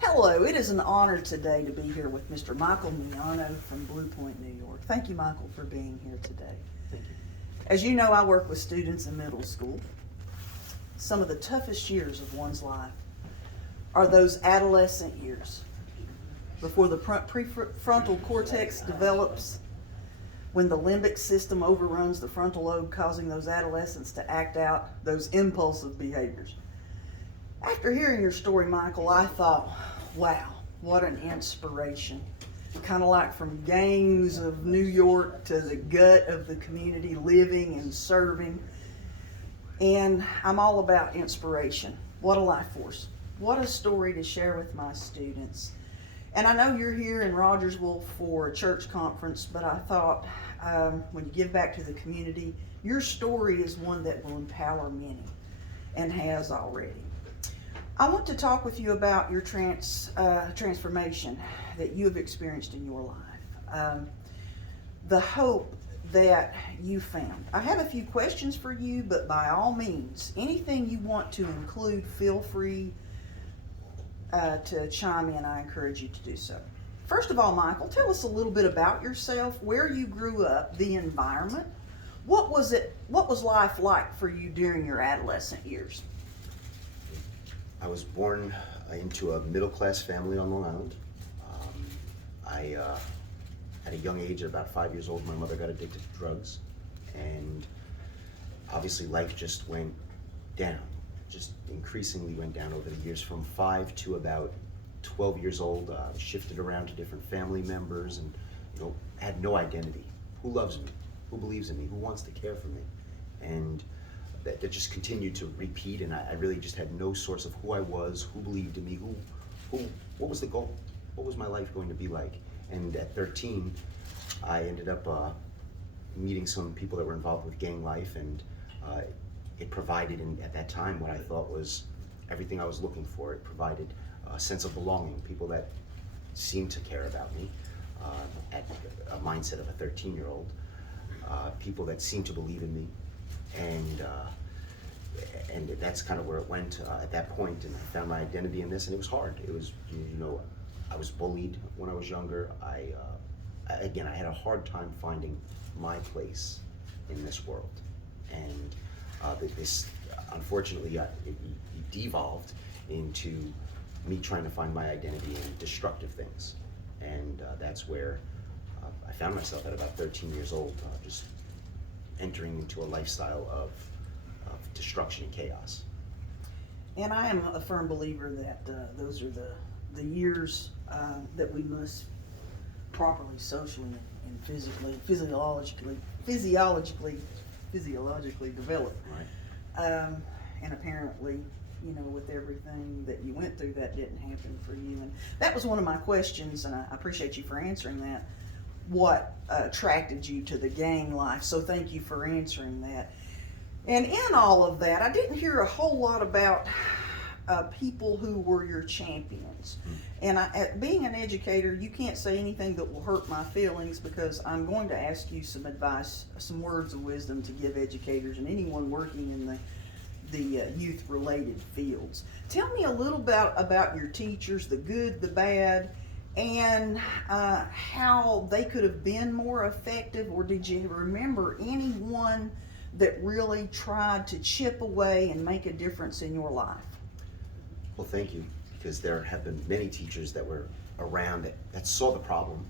Hello, it is an honor today to be here with Mr. Michael Miano from Blue Point, New York. Thank you, Michael, for being here today. Thank you. As you know, I work with students in middle school. Some of the toughest years of one's life are those adolescent years before the prefrontal cortex develops, when the limbic system overruns the frontal lobe, causing those adolescents to act out those impulsive behaviors. After hearing your story, Michael, I thought, wow, what an inspiration. Kind of like from gangs of New York to the gut of the community, living and serving. And I'm all about inspiration. What a life force. What a story to share with my students. And I know you're here in Rogersville for a church conference, but I thought when you give back to the community, your story is one that will empower many and has already. I want to talk with you about your transformation that you have experienced in your life, the hope that you found. I have a few questions for you, but by all means, anything you want to include, feel free to chime in. I encourage you to do so. First of all, Michael, tell us a little bit about yourself, where you grew up, the environment. What was life like for you during your adolescent years? I was born into a middle-class family on Long Island. At a young age, at about 5 years old, my mother got addicted to drugs, and obviously life just went down, just increasingly went down over the years. From 5 to about 12 years old, shifted around to different family members, and had no identity. Who loves me? Who believes in me? Who wants to care for me? And that just continued to repeat, and I really just had no source of who I was, who believed in me, what was the goal? What was my life going to be like? And at 13, I ended up meeting some people that were involved with gang life, and it provided, at that time, what I thought was everything I was looking for. It provided a sense of belonging, people that seemed to care about me, at a mindset of a 13-year-old, people that seemed to believe in me, and that's kind of where it went at that point, and I found my identity in this, and it was hard. It was, I was bullied when I was younger. I had a hard time finding my place in this world, and this, unfortunately, it devolved into me trying to find my identity in destructive things, and that's where I found myself at about 13 years old, just entering into a lifestyle of destruction and chaos. And I am a firm believer that those are the years that we must properly, socially, and physically, physiologically develop. Right. And apparently, with everything that you went through, that didn't happen for you. And that was one of my questions, and I appreciate you for answering that. What attracted you to the gang life? So thank you for answering that. And in all of that, I didn't hear a whole lot about people who were your champions. And being an educator, you can't say anything that will hurt my feelings, because I'm going to ask you some advice, some words of wisdom to give educators and anyone working in the youth-related fields. Tell me a little about your teachers, the good, the bad, and how they could have been more effective, or did you remember anyone that really tried to chip away and make a difference in your life? Well, thank you, because there have been many teachers that were around that saw the problem.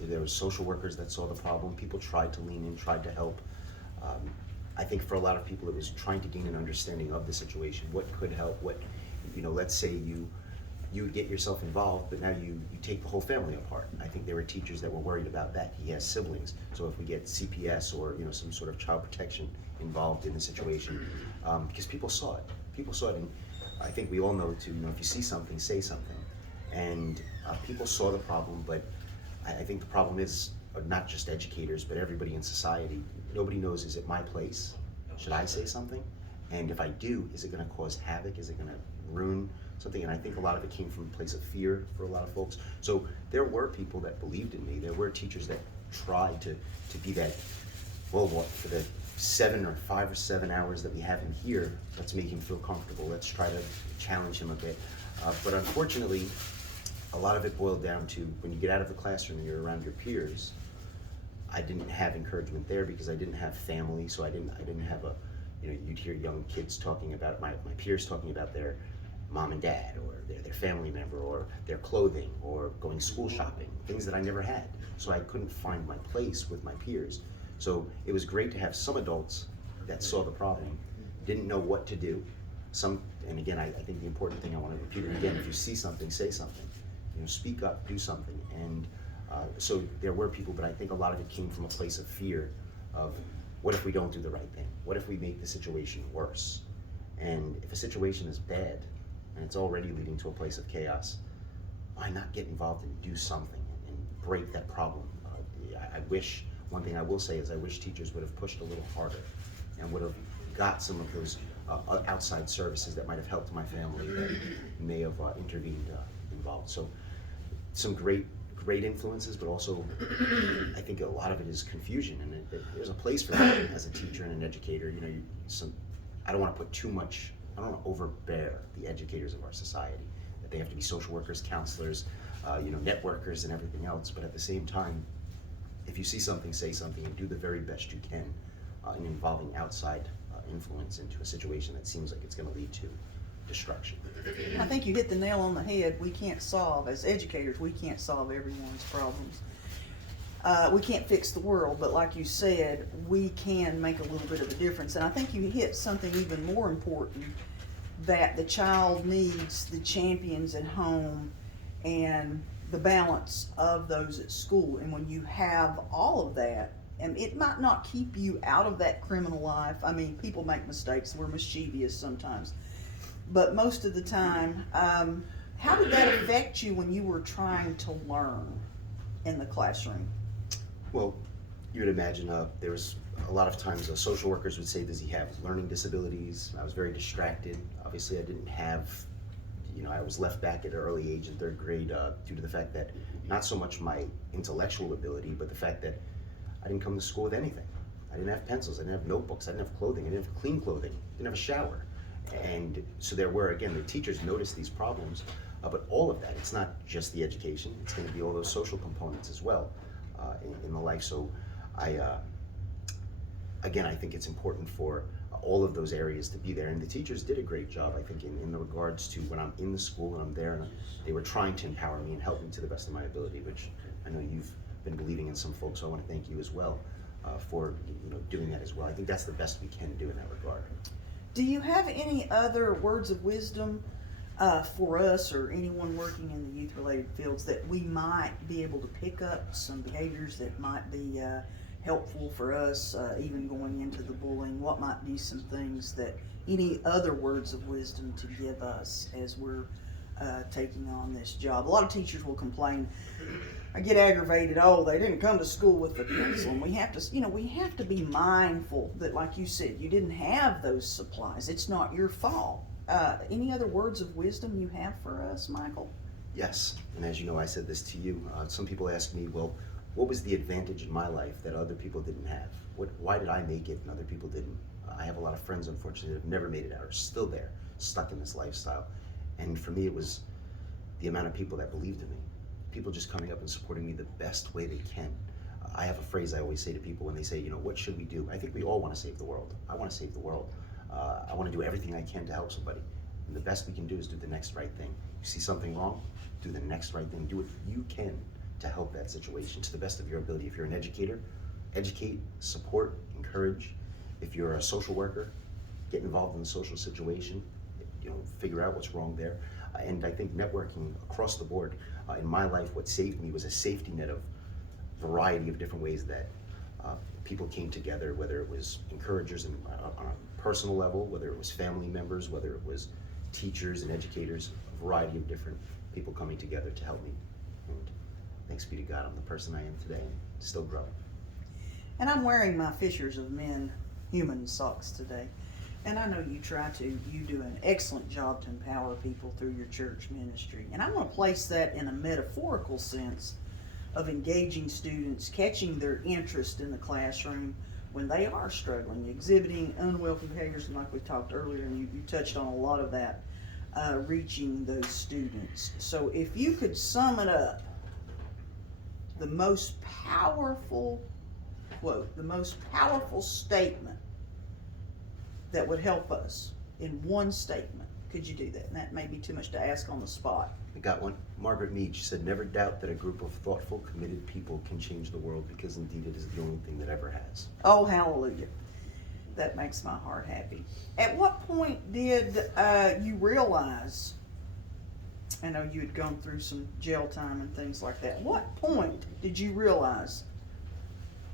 There were social workers that saw the problem. People tried to lean in, tried to help. I think for a lot of people, it was trying to gain an understanding of the situation. What could help? Let's say you would get yourself involved, but now you take the whole family apart. I think there were teachers that were worried about that. He has siblings, so if we get CPS or some sort of child protection involved in the situation, because people saw it, and I think we all know to, if you see something, say something. And people saw the problem, but I think the problem is not just educators, but everybody in society. Nobody knows, is it my place? Should I say something? And if I do, is it going to cause havoc? Is it going to ruin something? And I think a lot of it came from a place of fear for a lot of folks. So there were people that believed in me. There were teachers that tried to be that, well, for the 5 or 7 hours that we have him here, let's make him feel comfortable. Let's try to challenge him a bit. But unfortunately, a lot of it boiled down to when you get out of the classroom and you're around your peers. I didn't have encouragement there because I didn't have family, so I didn't have a, you'd hear young kids talking about, my peers talking about their mom and dad, or their family member, or their clothing, or going school shopping, things that I never had. So I couldn't find my place with my peers. So it was great to have some adults that saw the problem, didn't know what to do. And again, I think the important thing, I want to repeat it again, if you see something, say something. Speak up, do something. And so there were people, but I think a lot of it came from a place of fear of, what if we don't do the right thing? What if we make the situation worse? And if a situation is bad and it's already leading to a place of chaos, why not get involved and do something and break that problem? One thing I will say is I wish teachers would have pushed a little harder and would have got some of those outside services that might have helped my family, that may have intervened involved. So some great influences, but also I think a lot of it is confusion, and there's a place for that as a teacher and an educator. I don't want to put too much, I don't want to overbear the educators of our society, that they have to be social workers, counselors, networkers and everything else. But at the same time, if you see something, say something, and do the very best you can in involving outside influence into a situation that seems like it's going to lead to destruction. I think you hit the nail on the head. We can't solve, as educators, we can't solve everyone's problems. We can't fix the world, but like you said, we can make a little bit of a difference. And I think you hit something even more important, that the child needs the champions at home and the balance of those at school. And when you have all of that, and it might not keep you out of that criminal life. I mean, people make mistakes. We're mischievous sometimes. But most of the time, how did that affect you when you were trying to learn in the classroom? Well, you would imagine there was a lot of times social workers would say, does he have learning disabilities? I was very distracted. Obviously, I didn't have, I was left back at an early age in third grade due to the fact that not so much my intellectual ability, but the fact that I didn't come to school with anything. I didn't have pencils, I didn't have notebooks, I didn't have clothing, I didn't have clean clothing, I didn't have a shower. And so there were, again, the teachers noticed these problems, but all of that, it's not just the education, it's going to be all those social components as well in the life. So again, I think it's important for all of those areas to be there, and the teachers did a great job, I think, in the regards to when I'm in the school and I'm there, and they were trying to empower me and help me to the best of my ability, which I know you've been believing in some folks, so I want to thank you as well for doing that as well. I think that's the best we can do in that regard. Do you have any other words of wisdom for us or anyone working in the youth-related fields that we might be able to pick up some behaviors that might be helpful for us, even going into the bullying? What might be some things that, any other words of wisdom to give us as we're taking on this job? A lot of teachers will complain, I get aggravated, they didn't come to school with the pencil. And we have to be mindful that, like you said, you didn't have those supplies. It's not your fault. Any other words of wisdom you have for us, Michael? Yes, and as you know, I said this to you. Some people ask me, well, what was the advantage in my life that other people didn't have? Why did I make it and other people didn't? I have a lot of friends, unfortunately, that have never made it out, are still there, stuck in this lifestyle. And for me, it was the amount of people that believed in me. People just coming up and supporting me the best way they can. I have a phrase I always say to people when they say, what should we do? I think we all want to save the world. I want to save the world. I want to do everything I can to help somebody. And the best we can do is do the next right thing. You see something wrong, do the next right thing. Do what you can to help that situation to the best of your ability. If you're an educator, educate, support, encourage. If you're a social worker, get involved in the social situation, figure out what's wrong there. And I think networking across the board, in my life, what saved me was a safety net of variety of different ways that people came together, whether it was encouragers on a personal level, whether it was family members, whether it was teachers and educators, a variety of different people coming together to help me. And thanks be to God, I'm the person I am today and still growing. And I'm wearing my Fishers of Men human socks today. And I know you do an excellent job to empower people through your church ministry. And I'm going to place that in a metaphorical sense of engaging students, catching their interest in the classroom when they are struggling, exhibiting unwelcome behaviors, and like we talked earlier, and you touched on a lot of that. reaching those students. So if you could sum it up, the most powerful quote, the most powerful statement that would help us in one statement, could you do that? And that may be too much to ask on the spot. I got one. Margaret Mead, she said, never doubt that a group of thoughtful, committed people can change the world, because indeed it is the only thing that ever has. Oh, hallelujah. That makes my heart happy. At what point did you realize, I know you had gone through some jail time and things like that, what point did you realize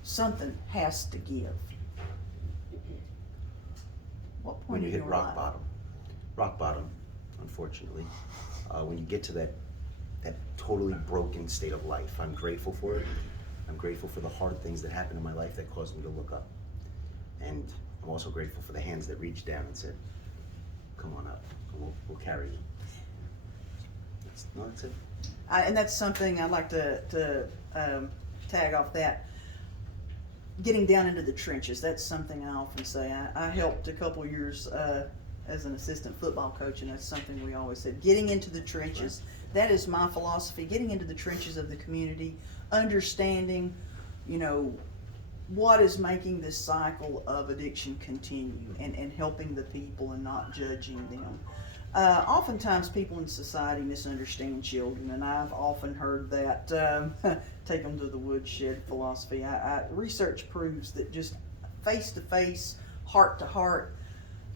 something has to give? What point When you in hit your rock life? bottom. Rock bottom, unfortunately. When you get to that totally broken state of life. I'm grateful for it. I'm grateful for the hard things that happened in my life that caused me to look up. And I'm also grateful for the hands that reached down and said, come on up, and we'll carry you. That's it. And that's something I'd like to tag off that. Getting down into the trenches, that's something I often say. I helped a couple years as an assistant football coach, and that's something we always said. Getting into the trenches, that is my philosophy, getting into the trenches of the community, understanding, what is making this cycle of addiction continue, and helping the people and not judging them. Oftentimes people in society misunderstand children, and I've often heard that take them to the woodshed philosophy. Research proves that just face-to-face, heart-to-heart,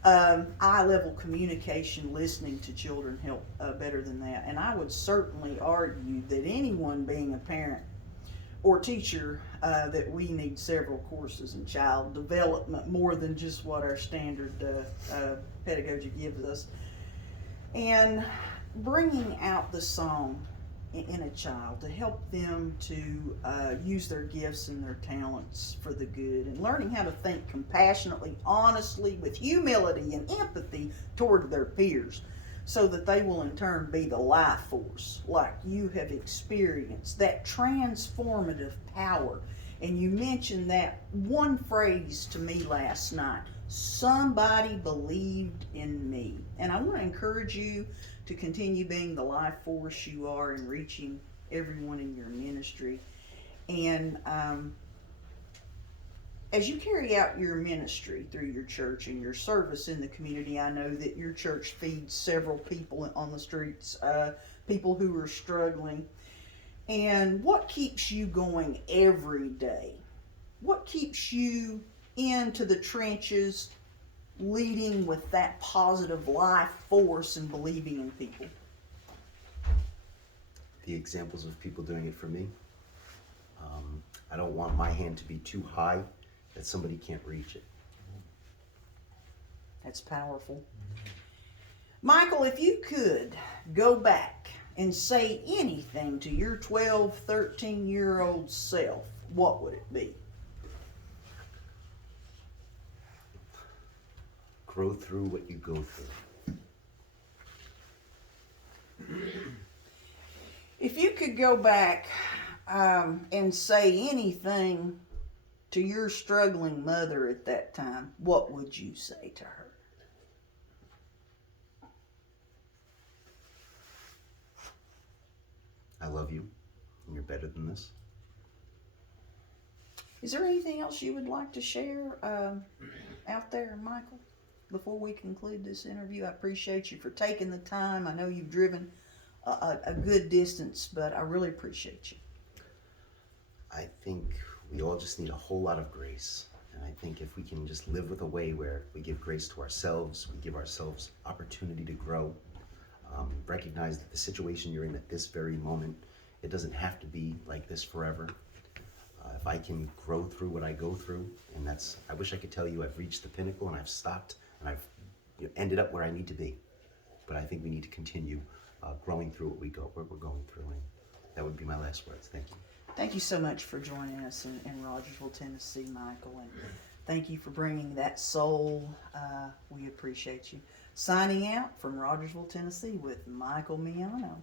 eye-level communication, listening to children help better than that. And I would certainly argue that anyone being a parent or teacher, that we need several courses in child development, more than just what our standard pedagogy gives us. And bringing out the song in a child to help them to use their gifts and their talents for the good, and learning how to think compassionately, honestly, with humility and empathy toward their peers, so that they will in turn be the life force like you have experienced, that transformative power. And you mentioned that one phrase to me last night: somebody believed in me. And I want to encourage you to continue being the life force you are and reaching everyone in your ministry. And as you carry out your ministry through your church and your service in the community, I know that your church feeds several people on the streets, people who are struggling. And what keeps you going every day? What keeps you into the trenches, leading with that positive life force and believing in people? The examples of people doing it for me. I don't want my hand to be too high that somebody can't reach it. That's powerful. Michael, if you could go back and say anything to your 12, 13-year-old self, what would it be? Grow through what you go through. If you could go back and say anything to your struggling mother at that time, what would you say to her? I love you, and you're better than this. Is there anything else you would like to share out there, Michael, before we conclude this interview? I appreciate you for taking the time. I know you've driven a good distance, but I really appreciate you. I think we all just need a whole lot of grace. And I think if we can just live with a way where we give grace to ourselves, we give ourselves opportunity to grow, recognize that the situation you're in at this very moment, it doesn't have to be like this forever. If I can grow through what I go through, and I wish I could tell you I've reached the pinnacle and I've stopped and I've ended up where I need to be. But I think we need to continue growing through what we're going through, and that would be my last words. Thank you. Thank you so much for joining us in Rogersville, Tennessee, Michael, and thank you for bringing that soul. We appreciate you. Signing out from Rogersville, Tennessee with Michael Miano.